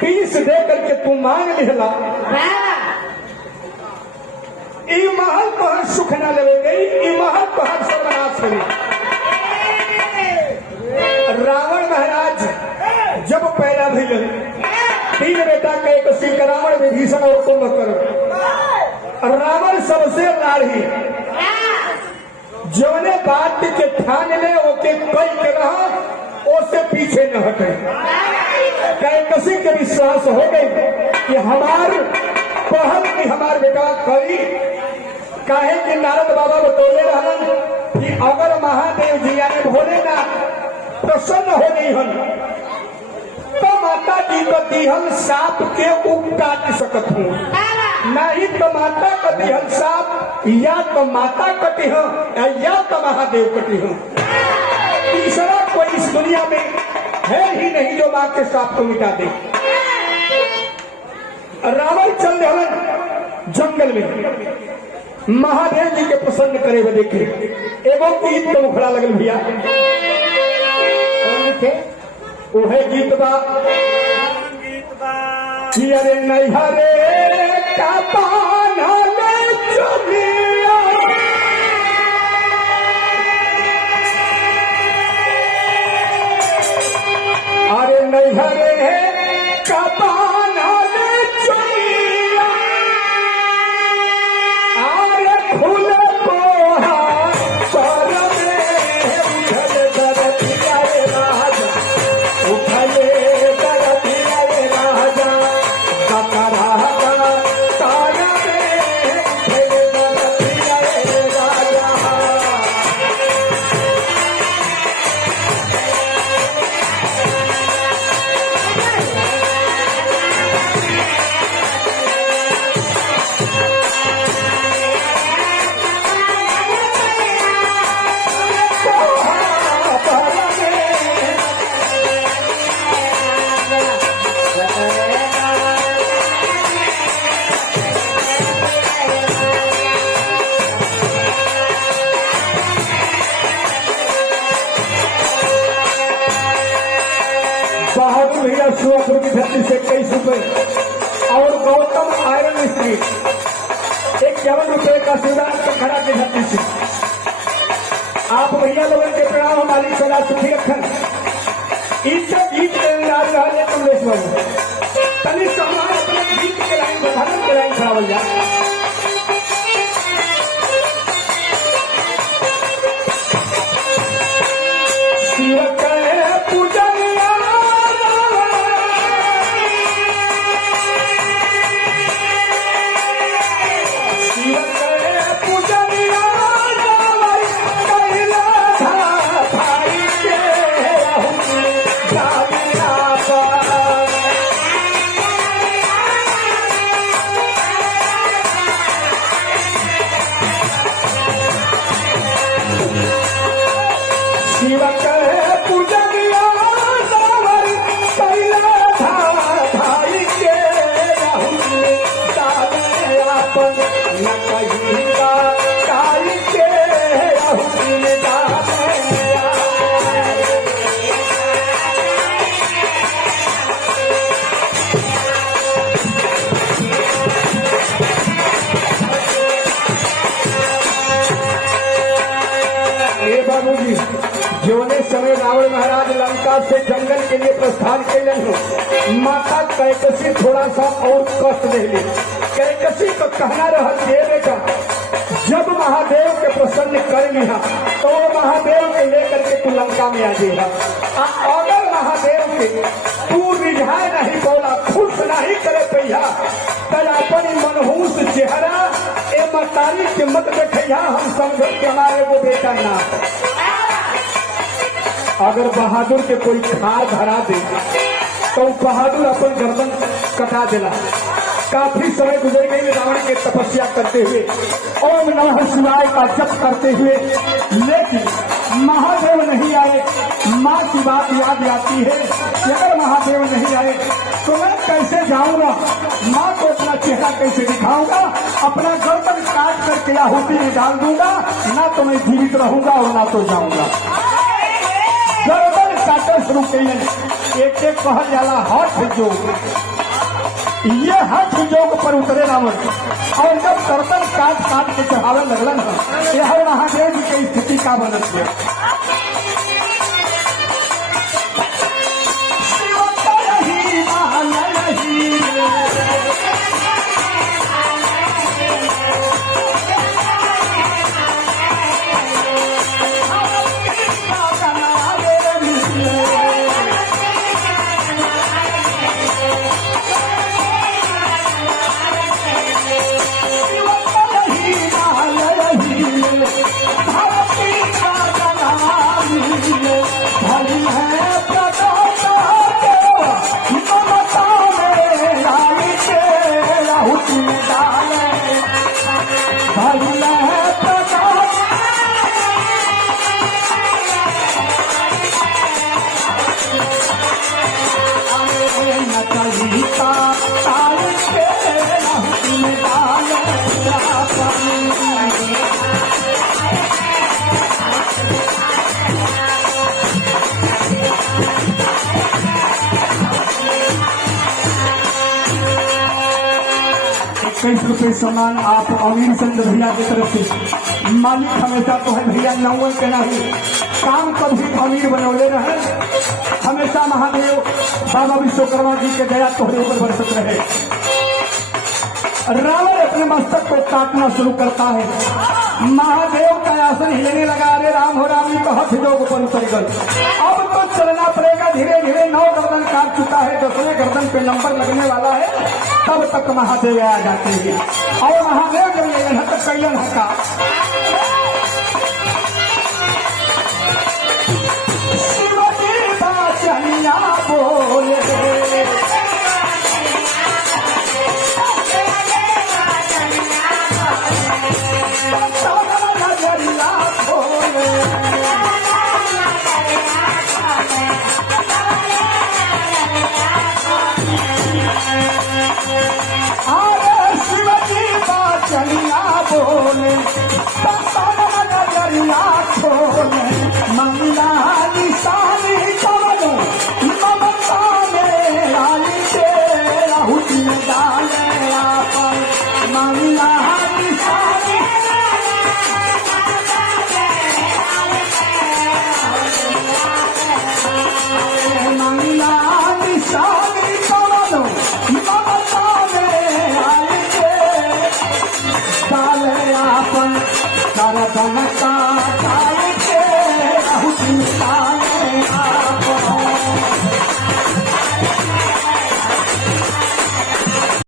पीस दे करके तू मांग लिहला ई महल तोहर सुख न लेवे गई, ई महल तोहर सर्वनाश करी। रावण महाराज जब पैदा भइल, 3 बेटा के एक सीख रावण विभीषण और कुंभकर्ण। रावण सबसे लाड़ी, जौने बात के ठान ले ओके कई के रहा, ओसे पीछे न हटे। कैकसी के विश्वास हो गई कि हमार पहल की हमार बेटा करी। काहे कि नारद बाबा बतौले रहन कि अगर महादेव जी यानी भोलेनाथ प्रसन्न हो गई हन तो माता जी को दिहल सांप के उप काट सकत हूँ, नहीं तो माता का दिहल सांप या तो माता कटी हो या तो महादेव कटी हो। तीसरा कोई इस दुनिया में है ही नहीं जो माँ के सांप को मिटा दे। रावण चल रहे जंगल में महादेव जी के प्रसन्न करे हुए देखे एवं गीत तो मुखड़ा लगल भैया। वो है गीत बा कि अरे नैहरे का पाना ले चलिया, अरे नैहरे का पाना ले चलिया, अरे फूल पोहा पर में उठल दरदिया रे राजा, उठले दरदिया रे राजा, ककरा तारा में उठल दरदिया रे राजा। बहादुर भैया सुअपुर की धरती से 21 रुपए और गौतम आयरन मिस्त्री 51 रुपए का शिवराज कखड़ा की धरती से। आप भैया लोगों के प्रणाम, मालिक सदा सुखी रखन। इनसे गीत के अंदाज रहा कमलेश बाबू तनि सम्मान अपने गीत के लाइन भजन के लाइन खड़ा जा। शिव के पूजनिया शिव के पूजनिया सावर कैला भाई के रहू दावे आपन न कहीं का काई के रहू दावे। बाबूजी जोने समय रावण महाराज लंका से जंगल के लिए प्रस्थान कैलन हो, माता कैकसी थोड़ा सा और कष्ट दे ली। कैकसी को कहना रहा बेटा जब महादेव के प्रसन्न कर लिया तो महादेव के लेकर के तू लंका में आ जाएगा। अगर महादेव के तू रिझाए नहीं बोला, खुश नहीं करे पैया तो अपन मनहूस चेहरा ए मतारी के मत देखिया, हम समझो कि हमारे वो बेटा ना। अगर बहादुर के कोई खार धरा दे तो बहादुर अपन गर्दन कटा देला। काफी समय गुजर गई रावण के तपस्या करते हुए, ओम नमः शिवाय का जप करते हुए, लेकिन महादेव नहीं आए। माँ की बात याद आती है कि अगर महादेव नहीं आए तो मैं कैसे जाऊंगा, माँ को अपना चेहरा कैसे दिखाऊंगा, अपना गर्दन काट करके आहुति में डाल दूंगा, ना तो मैं जीवित रहूंगा और ना तो जाऊंगा। गर्दन काटना शुरू किए, एक एक कहल जाला हठ योग। ये हठ योग पर उतरे रावण और जब गर्दन काट काट के चढ़ावे लगलन है, यह महादेव जी की स्थिति का बनत है। ₹21 सम्मान आप अमीर चंद्र भैया की तरफ से। मालिक हमेशा तो है भैया नौवे के नहीं, काम कभी अमीर बनौले रहे। हमेशा महादेव बाबा विश्वकर्मा जी के दया तोहरे ऊपर बरसत रहे। रावण अपने मस्तक को काटना शुरू करता है। महादेव का आसन हिलने लगा। अरे राम हो राम जी का हठ योग ऊपर उतर गए। अब तो चलना पड़ेगा धीरे धीरे। 9 गर्दन काट चुका है, 10वें गर्दन पे नंबर लगने वाला है। तब तक महादेव आ जाते हैं और महादेव जब लेन हक कैलन हका शिवजी बाचनिया बोले शिवजी बाचनिया बोले